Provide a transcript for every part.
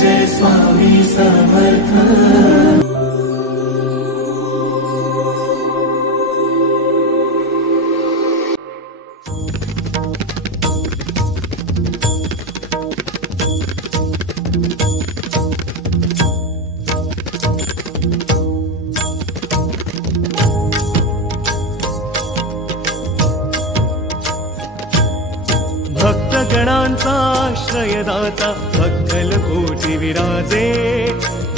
जय स्वामी समर्थ। भक्तगणांचा आश्रयदाता भक्तल कोटी विराजे,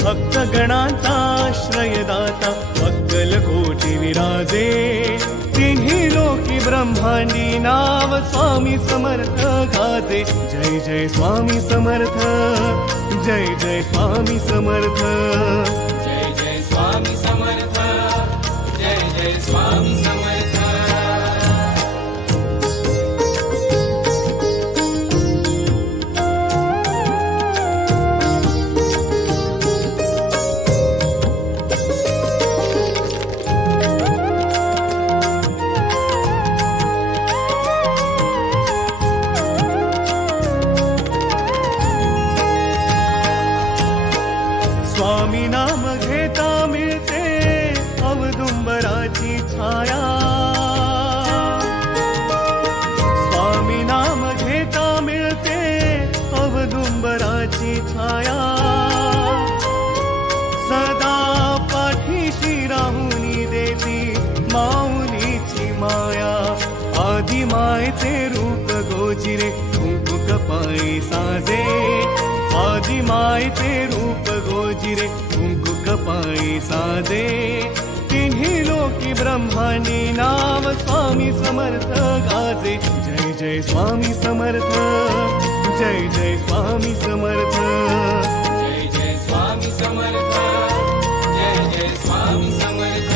भक्तगणांचा आश्रयदाता भक्तल कोटी विराजे। तिन्ही लोकी ब्रह्मांडी नाव स्वामी समर्थ गाजे। जय जय स्वामी समर्थ, जय जय स्वामी समर्थ, जय जय स्वामी समर्थ, जय जय स्वामी समर्थ। स्वामी नाम घेता मिळते औदुंबराची छाया, स्वामी नाम घेता मिळते औदुंबराची छाया। सदा पाठीशी राहुनी देती माऊलीची माया। आदि मायचे रूप गोजिरे कुंकू कपाळी साजे, आदि मायचे रूप गोजिरे कुंकू कपाळी साजे। तिन्ही लोकी ब्रह्मांडी नाव स्वामी समर्थ गाजे। जय जय स्वामी समर्थ, जय जय स्वामी समर्थ, जय जय स्वामी समर्थ, जय जय स्वामी समर्थ।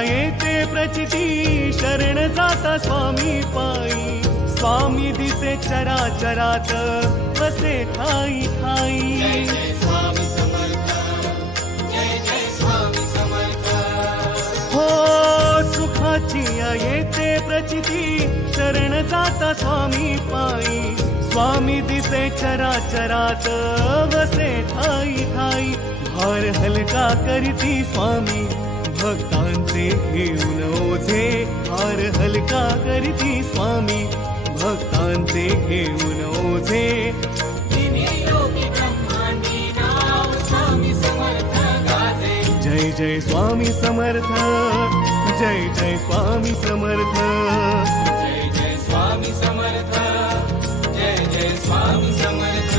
येते प्रचिती शरण जाता स्वामी पायी। स्वामी दिसे चराचरात वसे ठाई ठाई। जय जय स्वामी समर्थ, जय जय स्वामी समर्थ। हो सुखाची येते प्रचिती शरण जाता स्वामी पायी। स्वामी दिसे चराचरात वसे ठाई ठाई। भार हलका करीती स्वामी भक्तांचे घेऊन ओझे। भार हलका करीती स्वामी भक्तांचे घेऊन ओझे। तिन्ही लोकी ब्रह्मांडी नाव स्वामी समर्थ गाजे। जय जय स्वामी समर्थ, जय जय स्वामी समर्थ, जय जय स्वामी समर्थ, जय जय स्वामी समर्थ।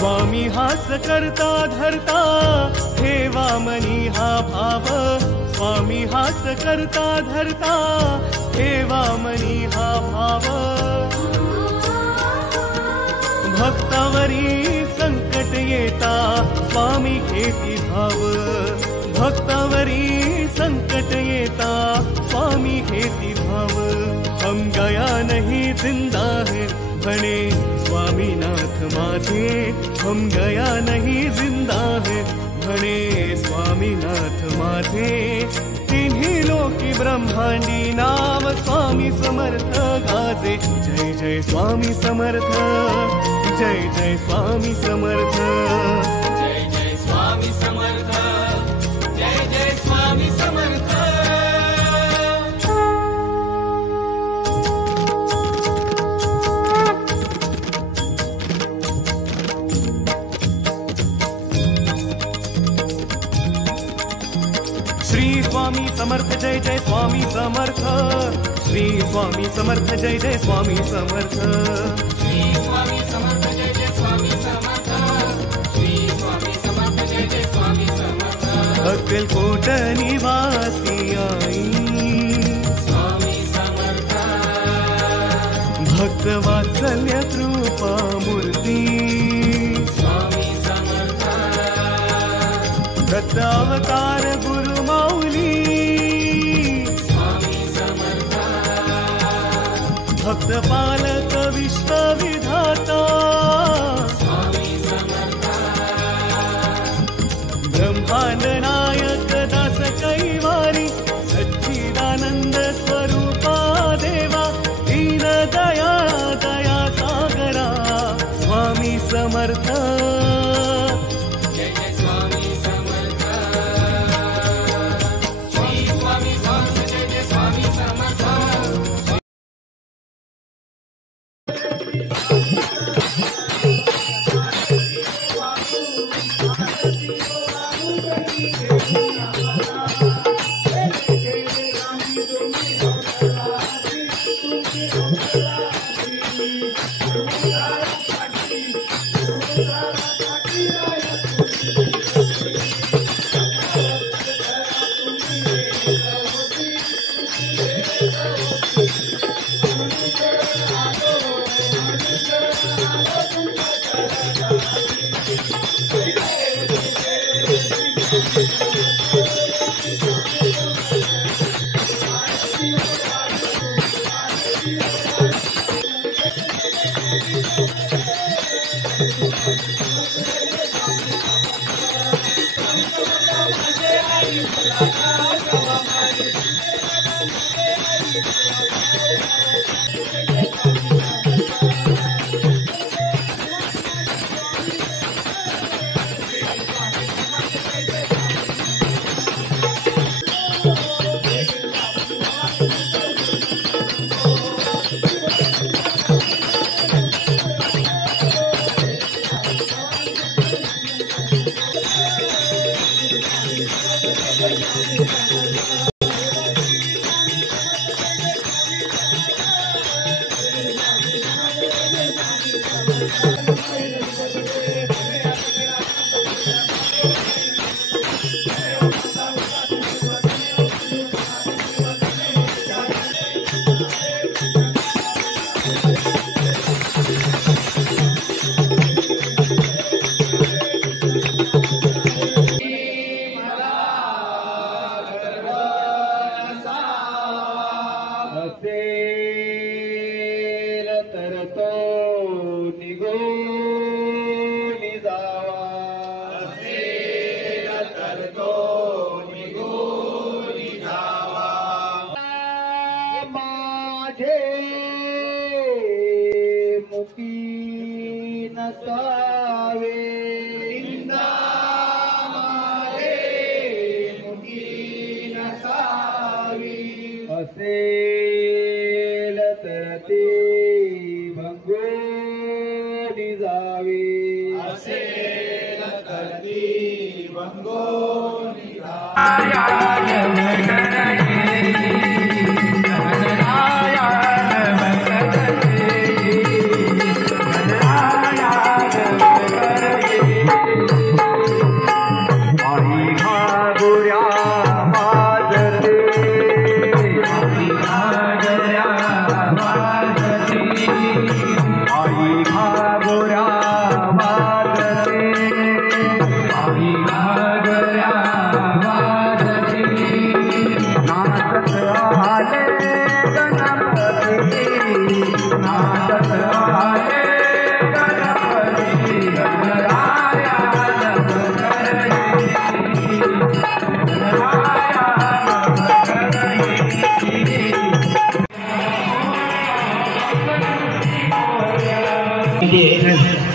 स्वामी हास करता धरता ठेवा मनी हा भाव। स्वामी हास करता धरता ठेवा मनी हा भाव। भक्तावरी संकट येता स्वामी घेती धाव। भक्तावरी संकट येता स्वामी घेती धाव। हम गया नहीं जिंदा है बने स्वामीनाथ माझे। हम गया नहीं जिंदा है बने स्वामीनाथ माझे। तिन्ही लोकी ब्रह्मांडी नाव स्वामी समर्थ गाजे। जय जय स्वामी समर्थ, जय जय स्वामी समर्थ, जय जय स्वामी समर्थ, जय जय स्वामी समर्थ। श्री स्वामी समर्थ जय जय स्वामी समर्थ श्री स्वामी समर्थ जय जय स्वामी समर्थ श्री स्वामी समर्थ जय जय स्वामी समर्थ श्री स्वामी समर्थ जय जय स्वामी समर्थ अक्कलकोट निवासी आई स्वामी समर्थ भक्त वात्सल्य कृपा मूर्ती स्वामी समर्थ दत्त अवतार गुरु माऊली स्वामी समर्थ भक्त पालक विश्व विधाता स्वामी समर्थ ब्रह्मांड नायक दास कैवारी सच्चिदानंद स्वरूपा देवा दीन दया दया सागरा स्वामी समर्थ जय जय स्वामी समर्थ श्री स्वामी समर्थ जय जय स्वामी समर्थ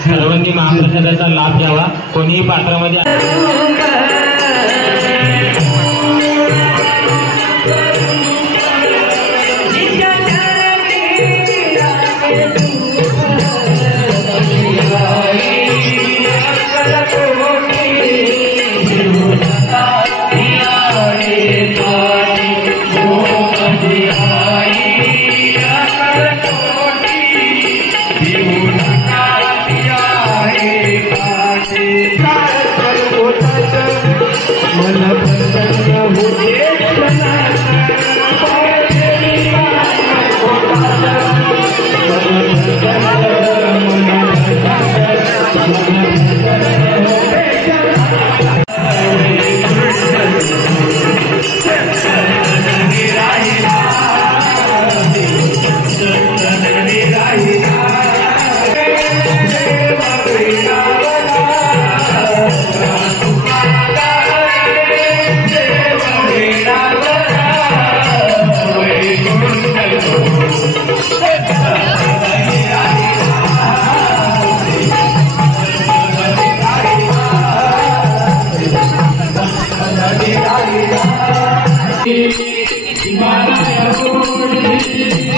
सर्वांनी महाप्रसादाचा लाभ घ्यावा. कोणीही पात्रामध्ये Hare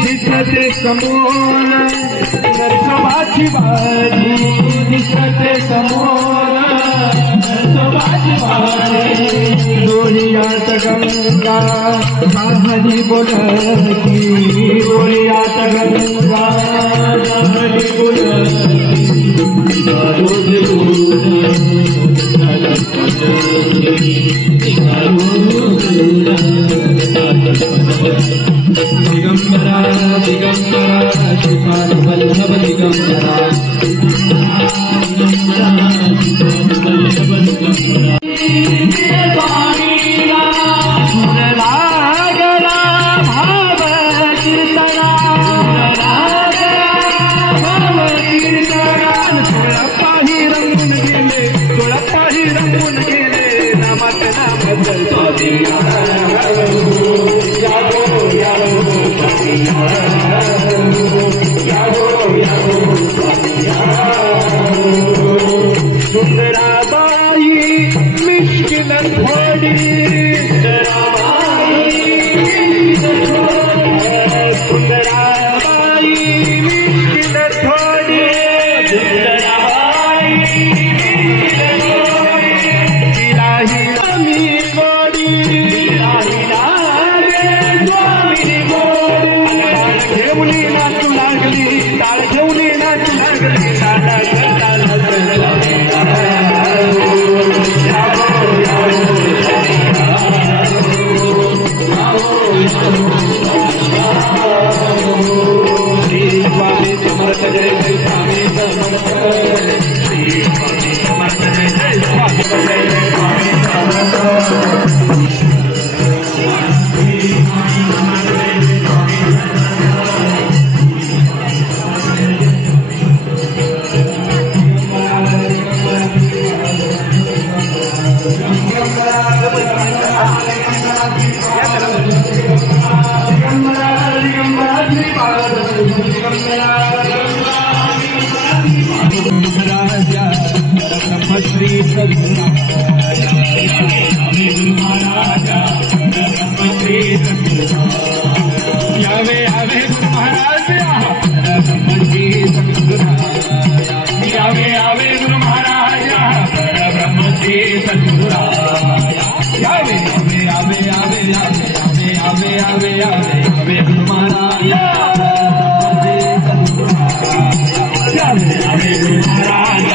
दिसते समोर नरसोबाची बाजी, दिसते समोर नरसोबाची बाजी, डोळ्यात गंगा हरी बोलती, डोळ्यात गंगा हरी बोलती, दिगंबरा दिगंबरा श्रीपाद वल्लभ दिगंबरा, सुररागरा भाव कीर्तना, भाव कीर्तना, थोडा रंगून गेले, थोडा रंगून गेले, नामात नाम बदलतो सुंदराबाई मिश्किल थोडी, सुंदराबाई मिश्किल थोडी, तिलाही आम्ही गोडी, घेऊनी नाचू लागली, टाळ घेऊनी नाचू लागली, श्री स्वामी समर्थ जय जय स्वामी समर्थ, श्री स्वामी समर्थ जय जय स्वामी जय जय स्वामी समर्थ, श्री महाराजा श्री यावे यावे गुरु महाराज, यावे यावे गुरु महाराज, ब्रह्म श्री सद्गुराया, यावे यावे यावे यावे यावे यावे यावे यावे यावे गुरु महाराज, यावे यावे गुरु महाराज,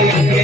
Thank you.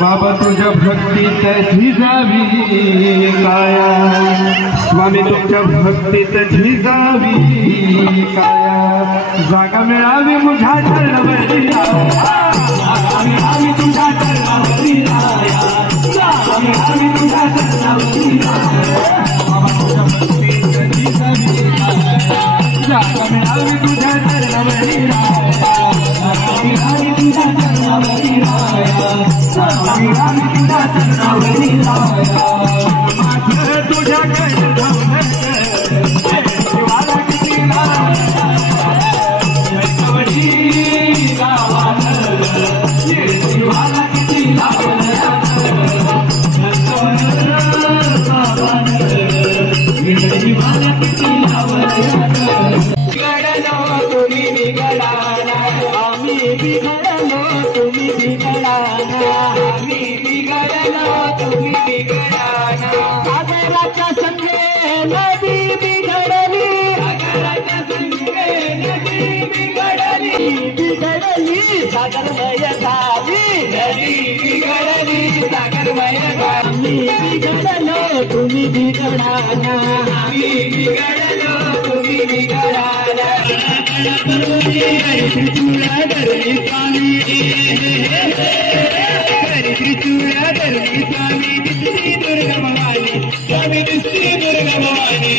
बाबा तुझ्या भक्तीत झिजावी काया, स्वामी तुझ्या भक्तीत झिजावी काया, जागा मिळावी मुझ्या चरणावरी राया, जागा मिळावी तुझ्या चरणावरी राया, जागा मिळावी तुझ्या चरणावरी राया, बाबा तुझ्या भक्तीत झिजावी काया, जागा मिळावी तुझ्या चरणावरी राया, जागा मिळावी तुझ्या चरणावरी राया, स्वामी तुझ्या चरणावरी राया, माझं तुझ्याकडे धावलं शिवाला किती लावली गावानं, शिवाला किती लावलं शिवाला किती लावलं बिघडलो तुम्ही बिघडाना, आम्ही बिघडलो तुम्ही बिघडाना, आम्ही बिघडलो तुम्ही बिघडाना, सागराच्या संगे नदी बिघडली, सागराच्या संगे नदी बिघडली, बिघडली सागरमय झाली, नदी बिघडली सागरमय झाली, बिघडलो तुम्ही बिघडाना, आम्ही बिघडलो तुम्ही बिघडाना, त्रिचूळा धरणी स्वामी, त्रिचूळा धरणी स्वामी, दिसली दुर्गा भवानी, स्वामी दिसली दुर्गा भवानी,